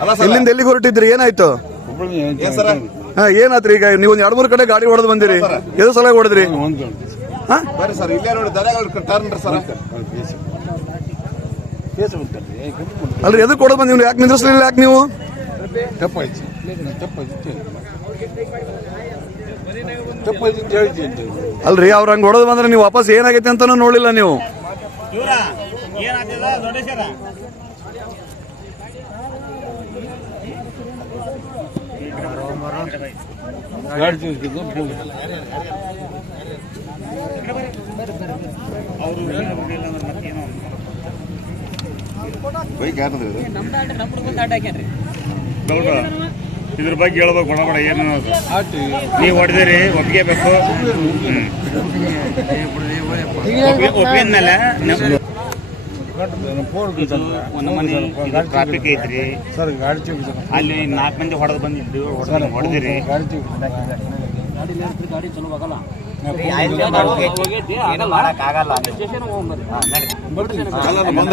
ಅಲ್ಲ ಸರ್. ಎಲ್ಲಿಂದ ಎಲ್ಲಿಗೆ ಹೊರಟಿದ್ರಿ ಏನಾಯ್ತು? ಏನ್ ಸರ? ಹಾ ಏನಾತ್ರಿ ಈಗ ನೀವು ಒಂದ್ ಎರಡ್ ಮೂರು ಕಡೆ ಗಾಡಿ ಹೊಡೆದು ಬಂದಿರಿ. ಎದು ಸಲ ಹೊಡೆದ್ರಿ? ಹಾ ಬರ್ರಿ ಸರ್ ಇಲ್ಲೇ ನೋಡಿ ದನಗಳು ಟರ್ನ್ ಸರ್. ಅಲ್ರಿ ಎದಕ್ ಕೊಡೋದು ಬಂದ್ ಯಾಕೆ ನಿಂದ್ರಿಸ್ಲಿಲ್ಲ ಯಾಕೆ ನೀವು? ತಪ್ಪಾಯ್ತು ತಪ್ಪಾಯ್ತು ತಪ್ಪಾಯ್ತು ಅಲ್ರಿ ಅವ್ರ ಹಂಗ ಹೊಡೆದು ಬಂದ್ರೆ ನೀವು ವಾಪಸ್ ಏನಾಗೈತೆ ಅಂತಾನು ನೋಡಿಲ್ಲ ನೀವು. ಬೈಕ್? ಗೌಡ್ರ ಇದ್ರ ಬಗ್ಗೆ ಹೇಳ್ಬೇಕು ಒಳಗಡೆ ಏನು ನೀವು ಹೊಡೆದಿರಿ ಒಪ್ಪಿಗೆ ಬೇಕು. ಒಪ್ಪಿದ ಮೇಲೆ ಟ್ರಾಫಿಕ್ ಐತ್ರಿ. ಸರ್ ಗಾಡಿ ಅಲ್ಲಿ ನಾಲ್ಕು ಮಂದಿ ಹೊಡೆದು ಬಂದಿದ್ದು ಹೊಡೆದಿರಿ ಗಾಡಿ ತಿರ್ಗಿದ ಅಲ್ಲ, ಬಂದ